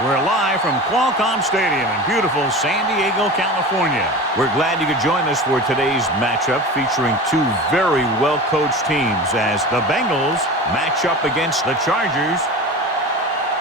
We're live from Qualcomm Stadium in beautiful San Diego, California. We're glad you could join us for today's matchup featuring two very well-coached teams as the Bengals match up against the Chargers.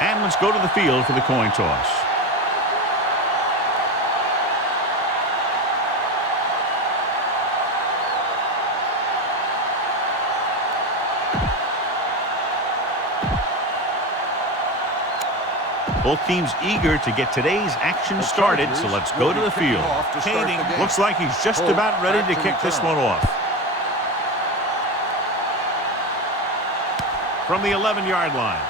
And let's go to the field for the coin toss. Both teams eager to get today's action started, so let's go to the field. Kading looks like he's just about ready to kick this one off. From the 11-yard line.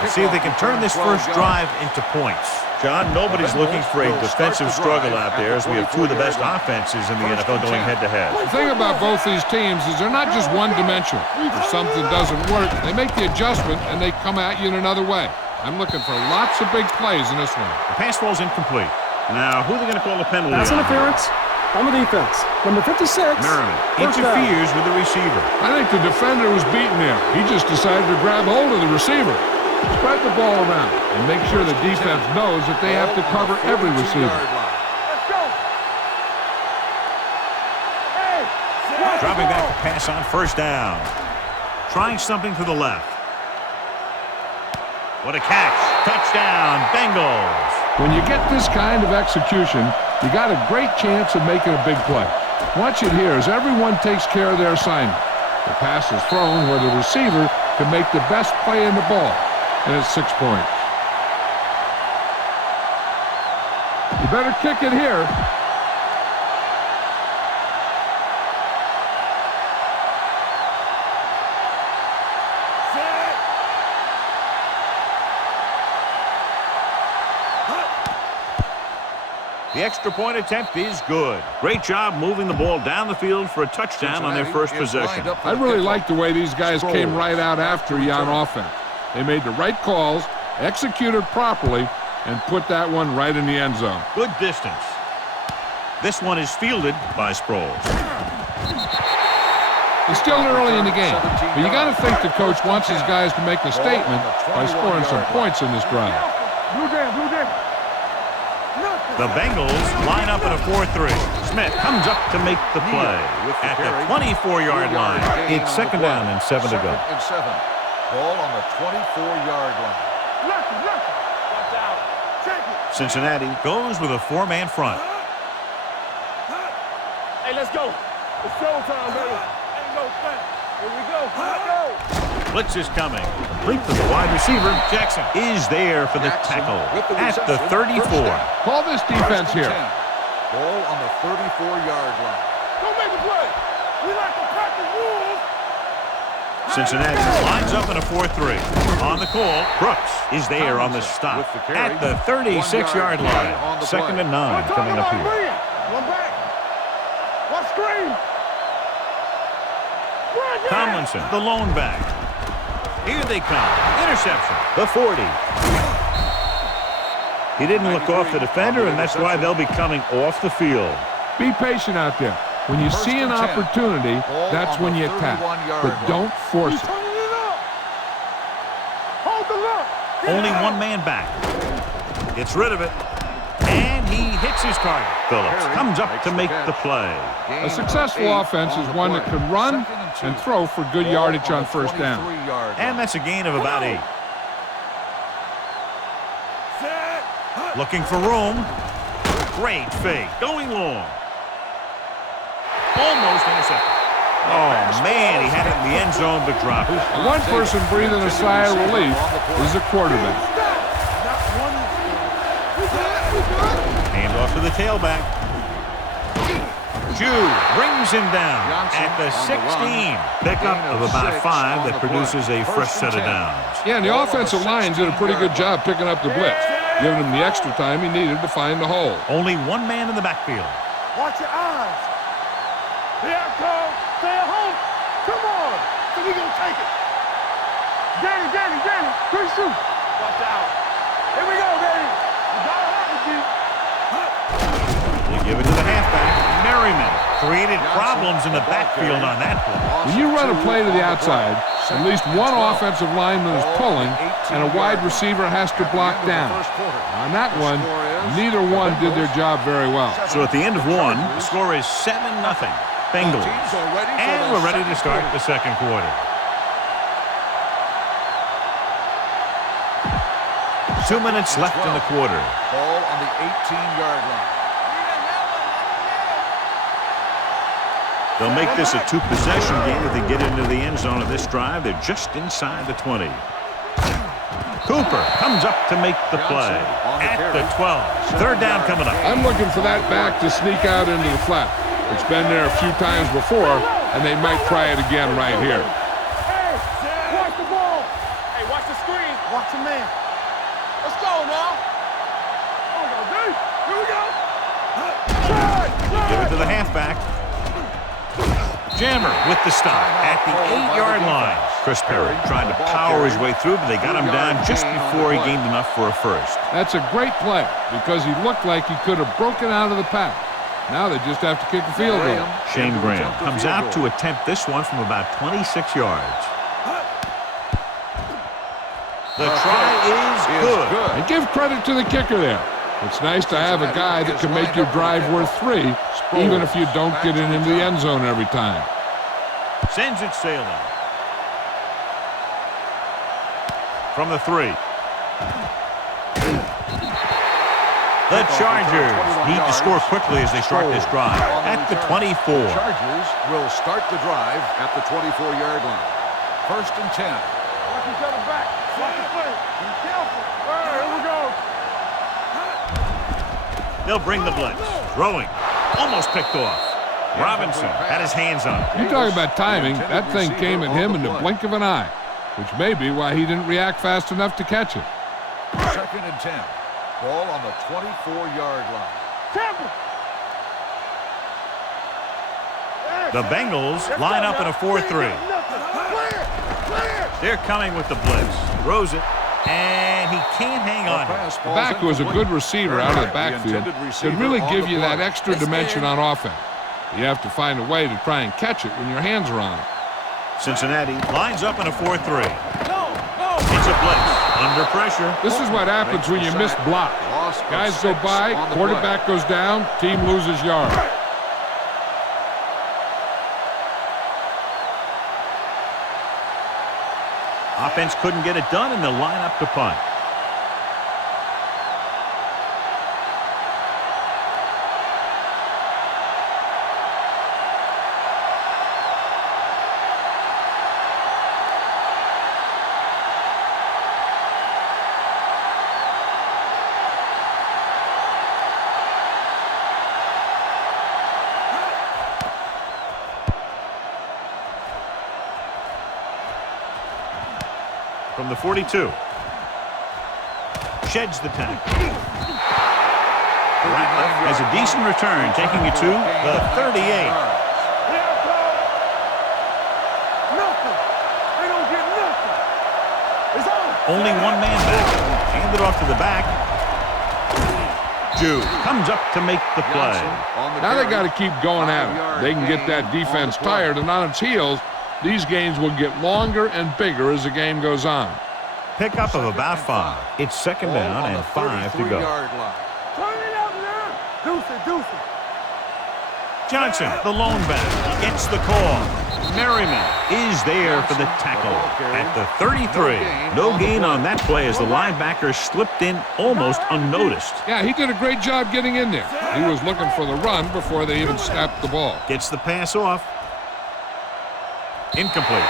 Let's see if they can turn this first drive into points. John, nobody's looking for a defensive struggle out there as we have two of the best offenses in the NFL going head-to-head. The thing about both these teams is they're not just one-dimensional. If something doesn't work, they make the adjustment and they come at you in another way. I'm looking for lots of big plays in this one. The pass ball's incomplete. Now, who are they going to call the penalty? Pass interference on the defense. Number 56. Merriman interferes with the receiver. I think the defender was beaten there. He just decided to grab hold of the receiver. Spread the ball around and make sure the defense knows that they have to cover every receiver. Dropping back to pass on first down. Trying something to the left. What a catch. Touchdown, Bengals. When you get this kind of execution, you got a great chance of making a big play. Watch it here as everyone takes care of their assignment. The pass is thrown where the receiver can make the best play in the ball. And it's 6 points. You better kick it here. The extra point attempt is good. Great job moving the ball down the field for a touchdown on their first possession. I really like the way these guys came right out after you on offense. They made the right calls, executed properly, and put that one right in the end zone. Good distance. This one is fielded by Sproles. It's still early in the game, but you got to think the coach wants his guys to make a statement by scoring some points in this drive. The Bengals line up at a 4-3. Smith comes up to make the play at the 24-yard line. It's second down and 7 to go. Ball on the 24-yard line. Cincinnati goes with a 4-man front. Hey, let's go. It's showtime, baby. Here we go. Blitz is coming. Complete to the wide receiver. Jackson is there for the tackle at the 34. Call this defense here. Ball on the 34-yard line. Don't make the play. We like to practice rules. Cincinnati lines up in a 4-3. On the call, Brooks is there on the stop at the 36-yard line. Second and 9 coming up here. One back. One screen. Tomlinson, the lone back. Here they come. Interception. The 40. He didn't look off the defender, and that's why they'll be coming off the field. Be patient out there. When you see an opportunity, that's when you attack. But don't force it. Only one man back. Gets rid of it. And he hits his target. Phillips comes up to make the play. A successful offense is one that can run and throw for good yardage on first down. And that's a gain of about 8. Looking for room. Great fake. Going long. Almost intercepted. Oh, man, he had it in the end zone, but dropped it. One person breathing a sigh of relief is the quarterback. Hand off to the tailback. Jude brings him down at the 16. Pickup of about 5 that produces a fresh set of downs. Yeah, and the offensive line did a pretty good job picking up the blitz, giving him the extra time he needed to find the hole. Only one man in the backfield. Watch your eyes. Here I come. Stay at home. Come on. So we gonna take it. Danny. 3-2. Watch out. Here we go, baby. You gotta have it, G. Give it to the halfback. Merriman created problems in the backfield on that play. When you run a play to the outside, at least one offensive lineman is pulling, and a wide receiver has to block down. On that one, neither one did their job very well. So at the end of one, the score is 7-0. Bengals. And we're ready to start the second quarter. 2 minutes left in the quarter. Ball on the 18-yard line. They'll make this a two-possession game if they get into the end zone of this drive. They're just inside the 20. Cooper comes up to make the play at the 12. Third down coming up. I'm looking for that back to sneak out into the flat. It's been there a few times before, and they might try it again right here. Hey, watch the ball. Hey, watch the screen. Watch the man. Let's go now. Here we go, dude. Here we go. Give it to the halfback. Jammer with the stop at the 8-yard line. Chris Perry trying to power his way through, but they got him down just before he gained enough for a first. That's a great play because he looked like he could have broken out of the pack. Now they just have to kick a field goal. Shane Graham comes out to attempt this one from about 26 yards. The try is good. And give credit to the kicker there. It's nice to have a guy that can make your drive worth 3, even if you don't get it into the end zone every time. Sends it sailing. From the 3. The Chargers need to score quickly as they start this drive at the 24. Chargers will start the drive at the 24-yard line. 1st and 10. Watch each other back. Watch the play. Be careful. All right, here we go. They'll bring the blitz. Throwing. Almost picked off. Robinson had his hands on it. You talk about timing. That thing came at him in the blink of an eye, which may be why he didn't react fast enough to catch it. 2nd and 10. Ball on the 24-yard line. Temple. The Bengals line up in a 4-3. They're coming with the blitz. Throws it. And he can't hang on. The back was a good receiver out of the backfield. Could really give you that extra dimension on offense. You have to find a way to try and catch it when your hands are on it. Cincinnati lines up in a 4-3. It's a blitz. Under pressure. This is what happens when you miss block. Guys go by, quarterback goes down, team loses yards. Offense couldn't get it done, and they'll line up to punt. From the 42. Sheds the tackle. Ratliff has a decent return, taking it to the 38. Nothing. They don't get nothing. It's on. Only one man back. Hand it off to the back. Jude comes up to make the play. Now they got to keep going at it. They can get that defense tired, and on its heels, these games will get longer and bigger as the game goes on. Pickup of about 5. It's 2nd down and 5 to go. Turn it up now. Deuce it. Johnson, the lone back, gets the call. Merriman is there for the tackle at the 33. No gain on that play as the linebacker slipped in almost unnoticed. Yeah, he did a great job getting in there. He was looking for the run before they even snapped the ball. Gets the pass off. Incomplete.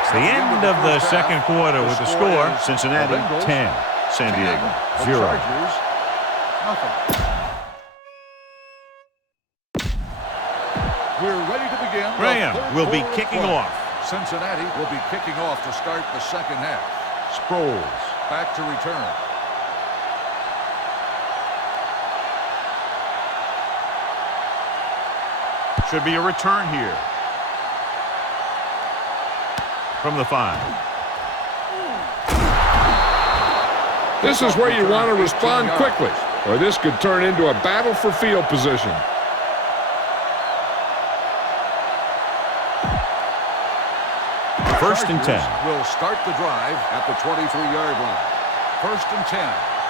It's the end of the second quarter with the score. Cincinnati 10, San Diego 0. We're ready to begin. Graham will be kicking off. Cincinnati will be kicking off to start the second half. Sproles back to return. Should be a return here. From the 5. This is where you want to respond quickly. or this could turn into a battle for field position. First and 10. Will start the drive at the 23-yard line. First and 10.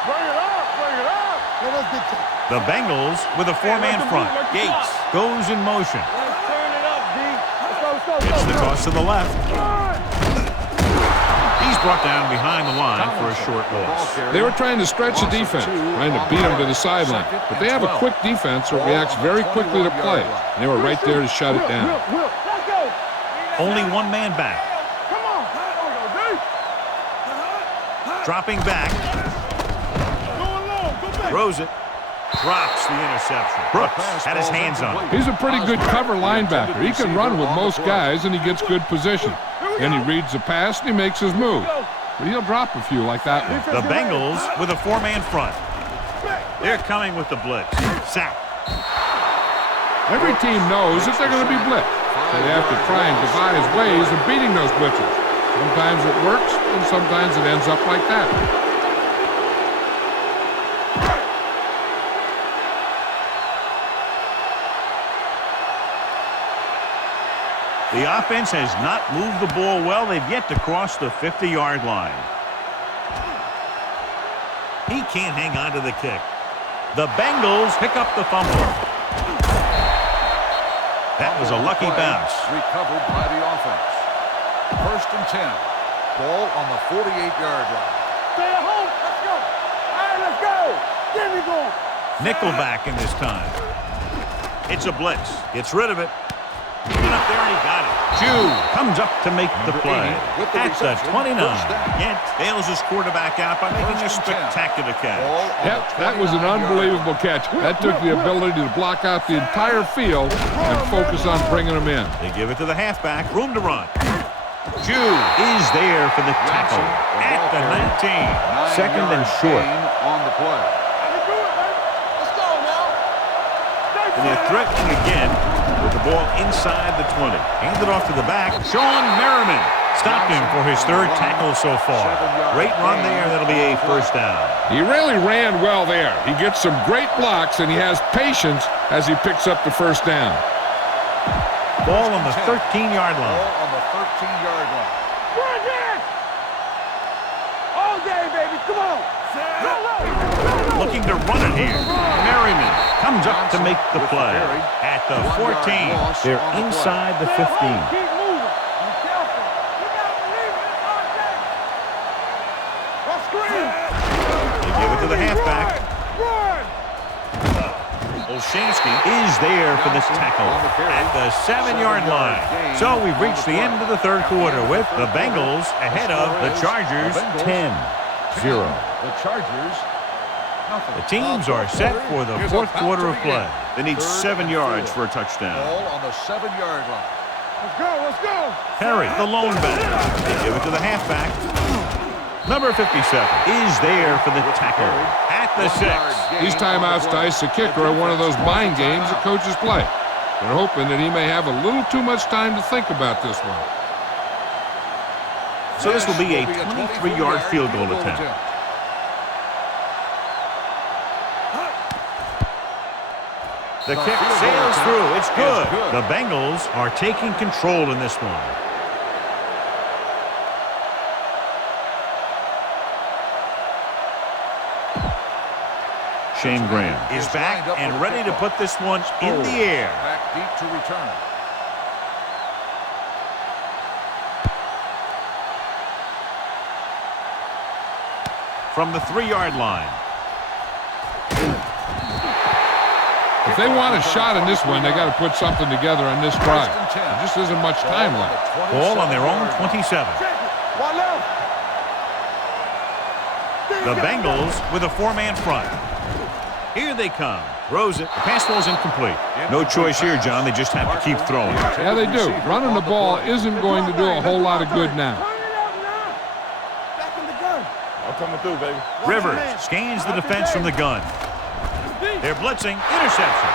Bring it up, bring it up. Let us get to The Bengals with a four-man front. Gates goes in motion. Let's turn it up, D. Let's go, let's go, It's the let's go. toss to the left. He's brought down behind the line for a short loss. They were trying to stretch the defense, trying to beat them to the sideline. But they have a quick defense that reacts very quickly to play. And they were right there to shut it down. Let's go. Only one man back. Come on. Dropping back. Going long. Go back. Throws it. Drops the interception. Brooks had his hands on it. He's a pretty good cover linebacker. He can run with most guys, and he gets good position. Then he reads the pass, and he makes his move. But he'll drop a few like that one. The Bengals with a four-man front. They're coming with the blitz. Sack. Every team knows that they're going to be blitzed, so they have to try and devise ways of beating those blitzes. Sometimes it works, and sometimes it ends up like that. The offense has not moved the ball well. They've yet to cross the 50-yard line. He can't hang on to the kick. The Bengals pick up the fumble. That was a lucky bounce. Recovered by the offense. First and 10. Ball on the 48-yard line. Stay at home. Let's go. All right, let's go. There we go. Nickelback in this time. It's a blitz. Gets rid of it. Went up there and he got it. Jew comes up to make the play. At the 29. Yet bails his quarterback out by making a spectacular catch. Yep, that was an unbelievable catch. That took the ability to block out the entire field and focus on bringing them in. They give it to the halfback. Room to run. Jew is there for the tackle. At the 19. Second and short. On the play. Let's go now. And they're threatening again with the ball inside the 20. Handed off to the back. Sean Merriman stopped him for his third tackle so far. Great run there. That'll be a first down. He really ran well there. He gets some great blocks, and he has patience as he picks up the first down. Ball on the 13-yard line. Ball on the 13-yard line. Run that. All day, baby. Come on. Go, go. Looking to run it here. Merriman comes up to make the play. At the 14. They're inside the 15. Keep moving. Be careful. You gotta believe it. It's all day. Let's scream. They give it to the halfback. Run. Olshansky is there for this tackle at the 7-yard line. So we've reached the end of the third quarter with the Bengals ahead of the Chargers 10-0. The Chargers, nothing. The teams are set for the fourth quarter of play. They need 7 yards for a touchdown. Ball on the 7-yard line. Let's go. Let's go. Harry, the lone back. They give it to the halfback. Number 57 is there for the tackle at the 6. These timeouts to ice the kicker are one of those mind games that coaches play. They're hoping that he may have a little too much time to think about this one. So this will be a 23-yard field goal attempt. The kick sails through. It's good. The Bengals are taking control in this one. Shane Graham is back and ready to put this one in the air. Back deep to return. From the 3-yard line. If they want a shot in this one, they got to put something together on this drive. There just isn't much time left. Ball on their own 27. One left. The Bengals with a 4-man front. Here they come. Throws it. The pass ball's incomplete. No choice here, John. They just have to keep throwing. Yeah, they do. Running the ball isn't going to do a whole lot of good now. Turn it up now. Back in the gun. I'm coming through, baby. Rivers scans the defense from the gun. They're blitzing. Interception.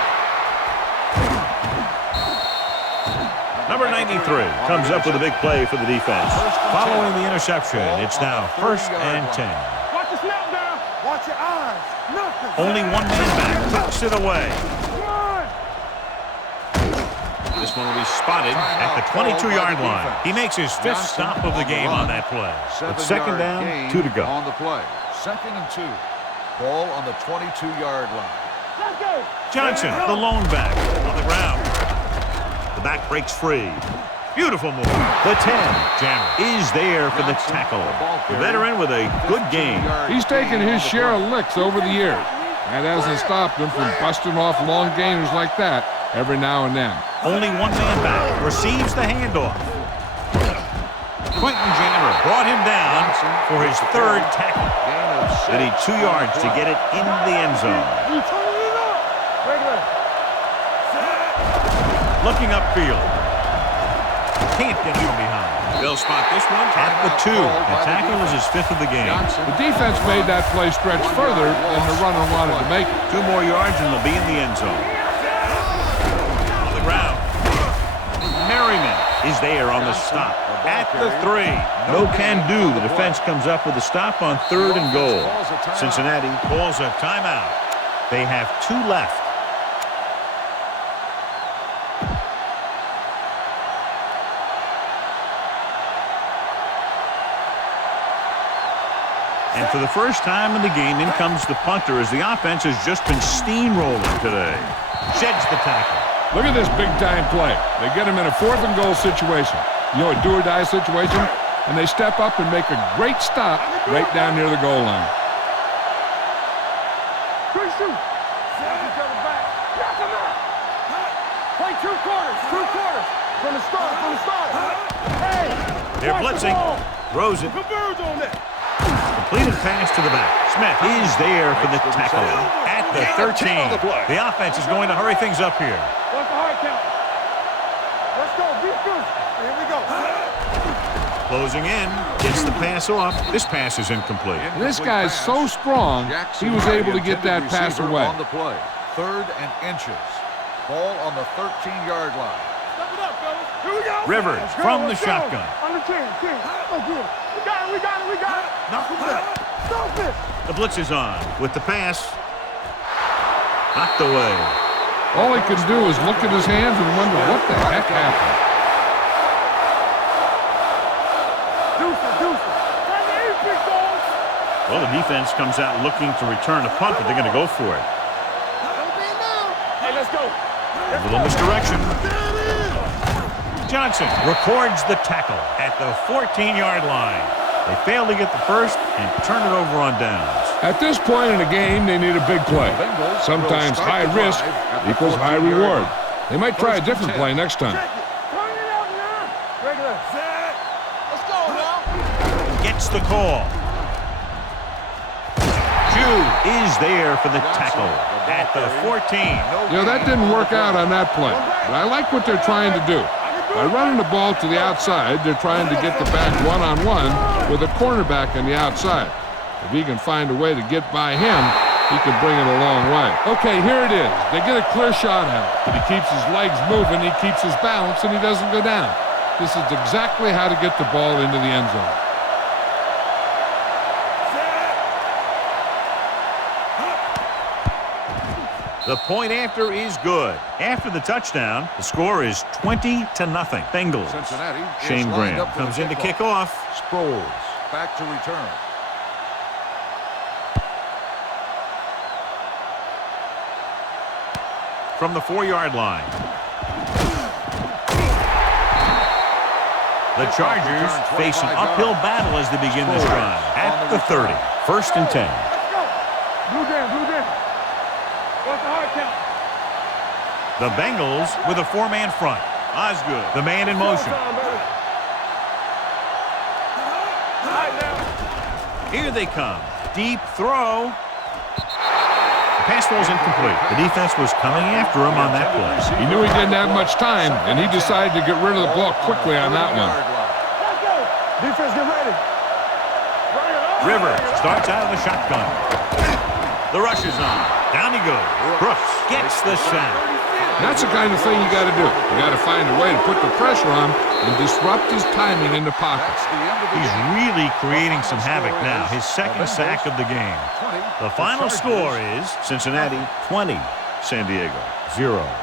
Number 93 comes up with a big play for the defense. Following the interception, it's now 1st and 10. Watch the snap down. Watch your eyes. Nothing. Only one man back. Tucks it away. This one will be spotted at the 22-yard line. He makes his 5th stop of the game on that play. It's 2nd down, 2 to go. On the play. 2nd and 2. Ball on the 22-yard line. Johnson, the lone back, on the ground. The back breaks free. Beautiful move. The 10 jammer is there for the tackle. The veteran with a good game. He's taken his share of licks over the years. That hasn't stopped him from busting off long gainers like that every now and then. Only one man back. Receives the handoff. Quentin Jammer brought him down for his 3rd tackle. They need 2 yards to get it in the end zone. Looking upfield. Can't get from behind. They'll spot this one at the 2. The tackle is his 5th of the game. The defense made that play stretch further than the runner wanted to make it. 2 more yards and they'll be in the end zone. On the ground. Merriman is there on the stop at the 3. No can do. The defense comes up with a stop on 3rd and goal. Cincinnati calls a timeout. They have 2 left. And for the first time in the game, in comes the punter as the offense has just been steamrolling today. Sheds the tackle. Look at this big-time play. They get him in a 4th and goal situation. You know, a do-or-die situation, and they step up and make a great stop right down near the goal line. Good shoot. Snap each other back. Knock him out. Play 2 quarters. 2 quarters. From the start. Hey. They're blitzing. Throws it. Converge on that. Completed pass to the back. Smith is there for the tackle at the 13. The offense is going to hurry things up here. What's the hard count? Let's go. Be good. Here we go. Closing in. Gets the pass off. This pass is incomplete. This guy's so strong, he was able to get that pass away. On the play. 3rd and inches. Ball on the 13-yard line. Step it up, fellas. Here we go. Rivers from the shotgun. Under 10. Oh, good. We got it. Knock him out. Stop it. The blitz is on with the pass. Knocked away. All he can do is look at his hands and wonder what the heck happened. Well, the defense comes out looking to return a punt, but they're going to go for it. Hey, let's go. A little misdirection. Johnson records the tackle at the 14-yard line. They fail to get the first and turn it over on downs. At this point in the game, they need a big play. Sometimes high risk equals high reward. They might try a different play next time. Turn it out now. Regular. Set. Let's go now. Gets the call. Jude is there for the tackle at the 14. You know, that didn't work out on that play, but I like what they're trying to do. By running the ball to the outside, they're trying to get the back one-on-one with a cornerback on the outside. If he can find a way to get by him, he can bring it a long way. Okay, here it is. They get a clear shot at it, but he keeps his legs moving, he keeps his balance, and he doesn't go down. This is exactly how to get the ball into the end zone. The point after is good. After the touchdown, the score is 20-0. Bengals. Cincinnati Shane Graham comes in to kick off. Sproles back to return. From the 4-yard line. The Chargers face an uphill battle as they begin this drive. At the 30. 1st and 10. Blue down. What's the hard count? The Bengals with a 4-man front. Osgood, the man in motion. Here they come. Deep throw. The pass ball's incomplete. The defense was coming after him on that play. He knew he didn't have much time, and he decided to get rid of the ball quickly on that one. Defense, get ready. Rivers starts out of the shotgun. The rush is on. Down he goes. Brooks gets the sack. That's the kind of thing you got to do. You got to find a way to put the pressure on and disrupt his timing in the pocket. He's really creating some havoc now. His second sack of the game. The final score is Cincinnati 20, San Diego 0.